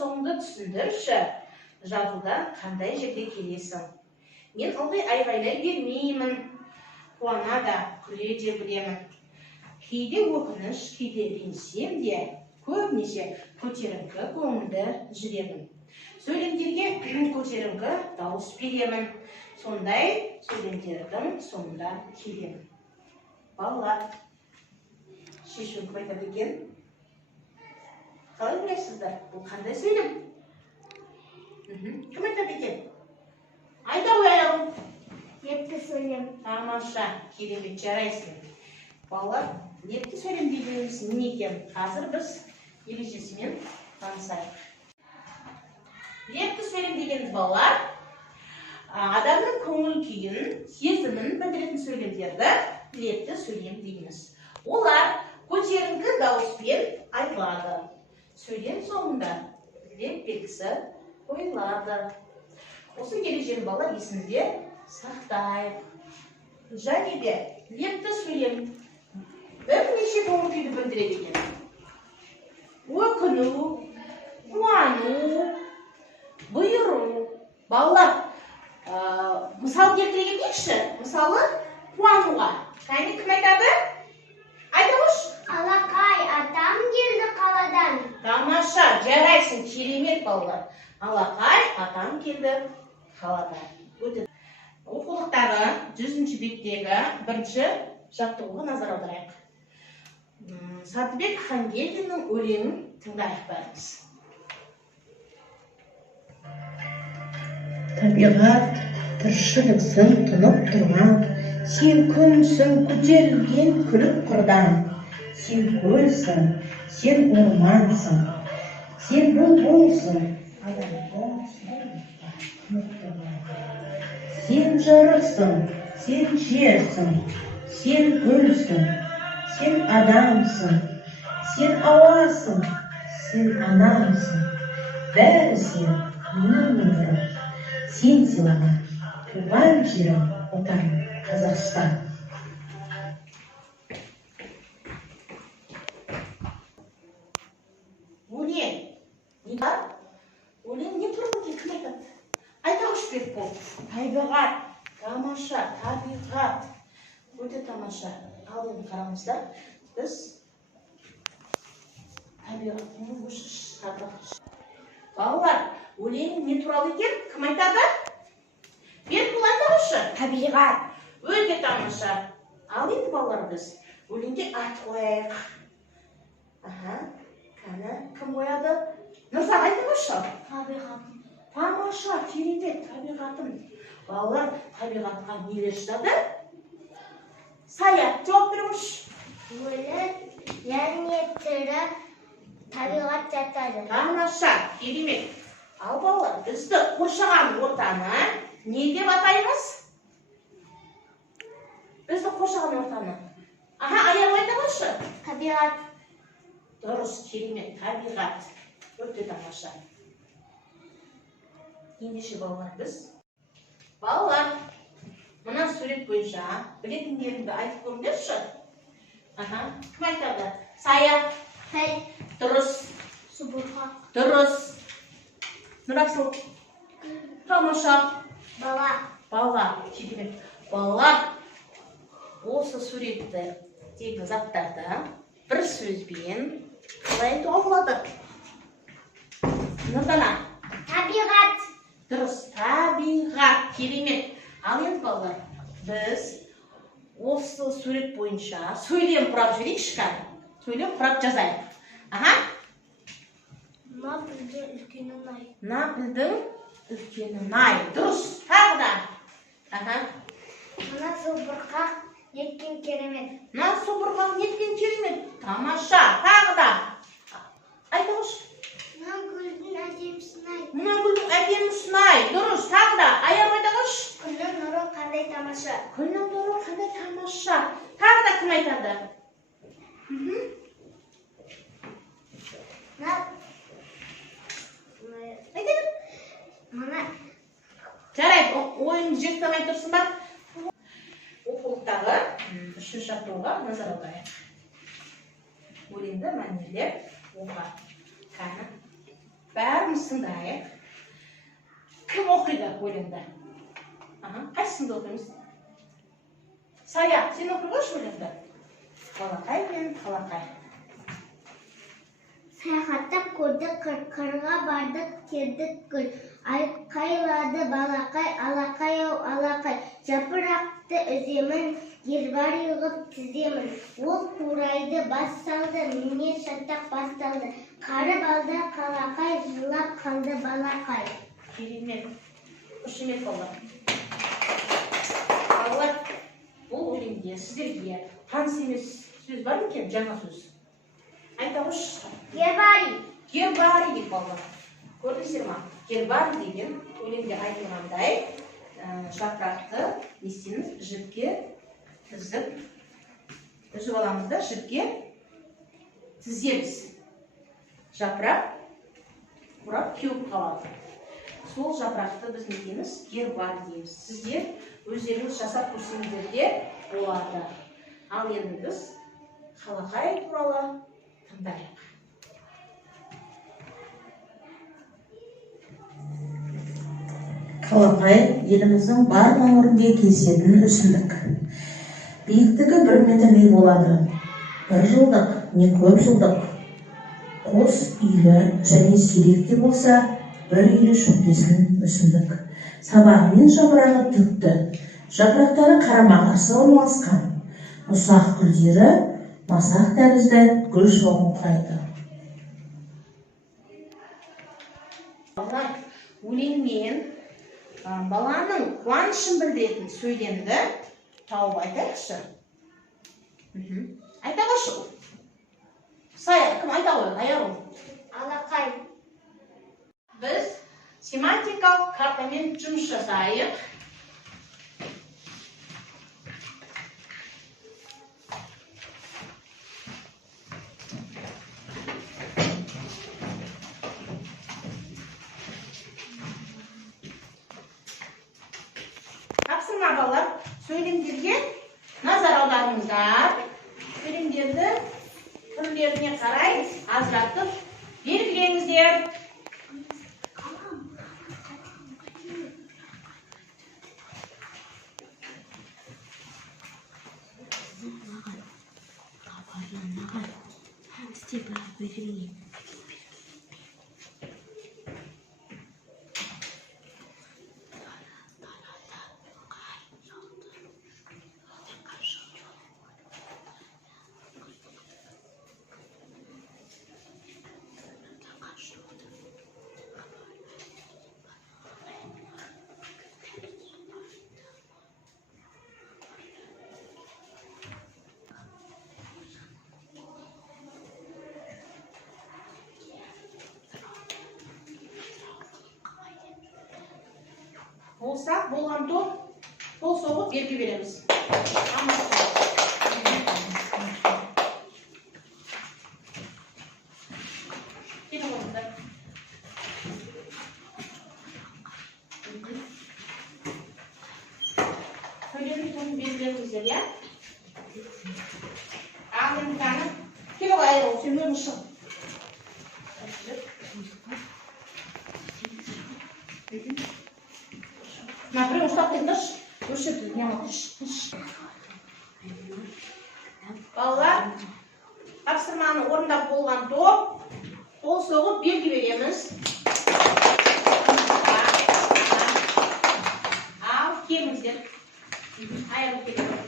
соңында түсіндірші. Жазуда қандай жерде келесің? Мен ылғи айғайлай бермеймін. Қуана да, күле де білемін. Кейде өкініш, кейде ренжісем де, көбінесе көтеріңкі көңілді жүремін. Сөйлемдерге көтеріңкі дауыс беремін. Сондай сөйлемдердің соңында келемін. Балалар, шешуін кім айтады екен? Қалай білесіздер? Бұл қандай сөйлем? Кім айтады екен? Айда ойалым. Лепті сөйлем. Тамаша, керемет, жарайсың. Балалар, лепті сөйлем дегеніміз не екен? Қазір біз ережесімен танысайық. Лепті сөйлем дегеніміз балалар, адамның көңіл күйін, сезімін білдіретін сөйлемдерді лепті сөйлем дейміз. Олар көтеріңкі дауыспен айтылады. Сөйлем соңында леп белгісі қойылады. Осы ережені балалар есімізде сақтайық. Және де лепті сөйлем бірнеше көңіл күйді білдіреді екен. Өкіну, қуану, бұйыру. Балалар, мысал келтіре кетейікші. Мысалы, қуануға. Кәне кім айтады? Айтыңыз. Алақай, атам келді қаладан. Тамаша, жарайсың, керемет балалар. Алақай, атам келді қаладан. Оқулықтағы 100-ші беттегі бірінші жаттығуға назар аударайық. Сатыбек Хангелдиннің өлеңін тыңдайық бәріміз. Табиғат тіршіліксің тұнып тұрған, сен күнсің көтерілген күліп қырдан. Сен көлсің, сен ормансың, сен бұлбұлсың, сен жарықсың, сен жерсің, сен гүлсің, сен адамсың, сен ауасың, сен анамсың. Бәрі сен, менің өмірім. Сен сыйлаған туған жерім, отаным Қазақстан. Өлең. Не бар? Өлең не туралы екен? Кім айтады? Айтыңыз беріп болды. Табиғат. Тамаша, табиғат. Өте тамаша. Ал енді қараңыздар. Біз табиғаттың өшіш. Балалар, өлең не туралы екен? Кім айтады? Беріп бұл айтыңызшы. Табиғат. Өте тамаша. Ал енді балалар, біз өлеңге ат қояйық. Кәні кім қояды? Нұрзат, айтыңызшы. Табиғат. Тамаша, керемет, табиғатым. Балалар, табиғатқа нелер жатады? Саят, жауап беріңіз. Өлі, және тірі табиғат жатады. Тамаша, керемет. Ал балалар, бізді қоршаған ортаны не деп атаймыз? Бізді қоршаған ортаны. Аяқ айтыңызшы. Табиғат. Дұрыс, керемет, табиғат. Өте тамаша. Ендеше балалар, біз? Балалар, мына сурет бойынша білетіндеріңді айтып көріңдерші. Кім айтады? Сая. Піл. Дұрыс. Субұрқақ. Дұрыс. Нұрасыл. Тамаша. Бала. Бала. Керемет. Балалар, осы суреттегі заттарды бір сөзбен қалай айтуға болады? Нұрдана. Табиғат. Дұрыс, табиғат, керемет. Ал енді балалар, біз осы сурет бойынша сөйлем құрап жіберейікші. Сөйлем құрап жазайық. Мына біздің үлкені най. Мына біздің үлкені най. Дұрыс, тағы да. Мына субұрқақ неткен керемет. Мына субұрқақ неткен керемет. Тамаша, тағы да. Айтыңыз. Мына гүлдің әдемісін ай. Мына гүлдің әдемісін ай. Дұрыс, тағы да. Аяқ айтыңыз. Күннің нұры қандай тамаша. Күннің нұры қандай тамаша. Тағы да кім айтады? Мына Жарайды, ойыңды жеткізбей тұрсың ба? Оқулықтағы үшінші жаттығуға назар аударайық. Өлеңді мәнерлеп оқы. Бәрі бәріміз тыңдайық. Кім оқиды өлеңді? Қайсысыңды оқимыз? Сая, сен оқи қойшы өлеңді. Балақай мен қалақай. Саяхаттап көрдік, қырға бардық, кердік гүл. Айқайлады балақай, алақай-ау, алақай. Жапырақты үземін, гербар ғып тіземін. Ол қурайды бас салды, менен шаттақ басталды. Қары балда қалақай, жылап қалды балақай. Керемет. Қошемет болды. Балалар, бұл өлеңде сіздерге таныс емес сөз бар екен, жаңа сөз. Айта қош. Гербарий. Гербарий деп балалар. Көрдіңіздер ма? Гербарий деген өлеңде айтылғандай жапырақты нестеміз жіпке үзіп аламыз да жіпке тіземіз. Жапырақ құрап кеуіп қалады. Сол жапырақты біз не дейміз? Гербарий дейміз. Сіздер өздеріңіз жасап көрсеңіздер де болады. Ал енді біз қалақай туралы тыңдайық. Қалақай еліміздің бар өңірінде кездесетін өсімдік. Биіктігі 1 метрдей болады. 1 жылдық не көп жылдық. Қос үйлі және сирек те болса, бір үйлі шөптесін өсімдік. Сабағы мен жапырағы түкті. Жапырақтары қарама-қарсы орналасқан. Ұсақ гүлдері масақ тәрізді гүл шоғын құрайды. Өлеңмен баланың қуанышын білдіретін сөйлемді тауып айтайықшы. Айта қойшы. Сая, кім айта қойын? Аяғын. Алақай. Біз семантикалық картамен жұмыс жасайық. Тапсырма балалар, сөйлемдерге назар аударыңыздар. Сөйлемдерді түрлеріне қарай ажыратып белгілеңіздер. Болсақ, болған топ, қол соғып белгі береміз. Келі қойыңыздар. Сөйлемді тоғын белгілеріңіздер, я? Ағын таны. Келі қой айыру, сен өріңіз шығын. Например, ұстап тұрдыңыз, өршетті, не амал. Балалар, тапсырманы орындап болған топ, қол соғып белгі береміз. Ал, келіңіздер. Айырып келіңіздер.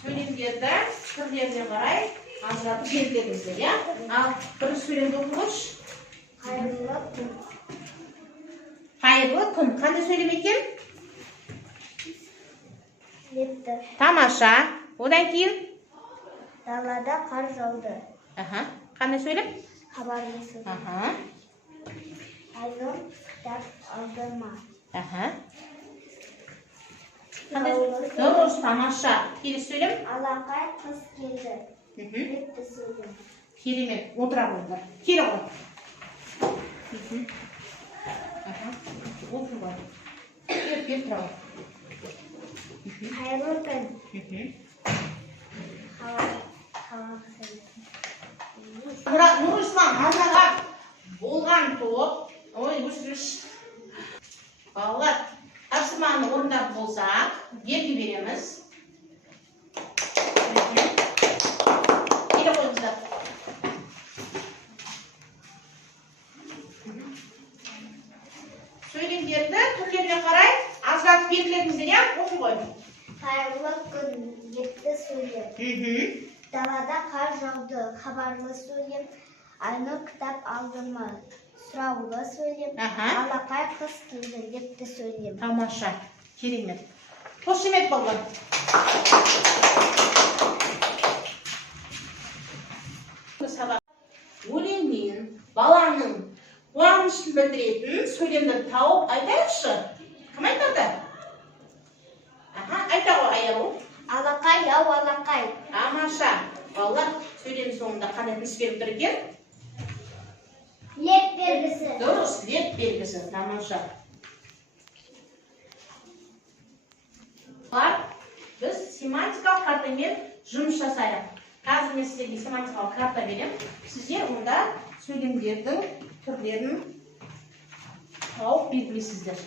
Сөйлемдерді түрлеріне қарай ажыратып белгілеңіздер, я? Ал, бір сөйлемді оқыңыз. Қайырлы күн. Қайырлы күн. Қандай сөйлем екен? Лепті. Тамаша. Одан кейін? Далада қар жауды. Қандай сөйлем? Хабар естілді. Айдын кітап алдырма. Дұрыс, тамаша. Келесі сөйлем? Алақай қыз келді. Лепті сөйлем. Керемет. Отыра қойыңдар. Келе қой. Отыр ғой. Кел тұра ғой. Қайырлы күн. Нұрислам азаға болған топ. Ой, өшіріш. Балалар, тапсырманы орындап болсақ, белгі береміз. Келе қойыңыздар. Сөйлемдерді түрлеріне қарай аздап белгіледіңіздер, я? Оқи қойым. Қайырлы күн, етті сөйлем. Далада қар жауды, хабарлы сөйлем. Айнұр кітап алдырма, сұраулы сөйлем. Алақай қыз келді, етті сөйлем. Тамаша, керемет. Қошемет болған. Өлеңмен баланың қуанышын білдіретін сөйлемді тауып айтайықшы. Кім айтады? Айта ғой, аяу. Алақай, ау, алақай. Тамаша. Балалар, сөйлем соңында қандай тыныс беріп тұр екен? Леп белгісі. Дұрыс, леп белгісі. Тамаша. Біз семантикалық картамен жұмыс жасайық. Қазір мен сіздерге семантикалық карта берем. Сіздер онда сөйлемдердің түрлерін тауып белгілейсіздер.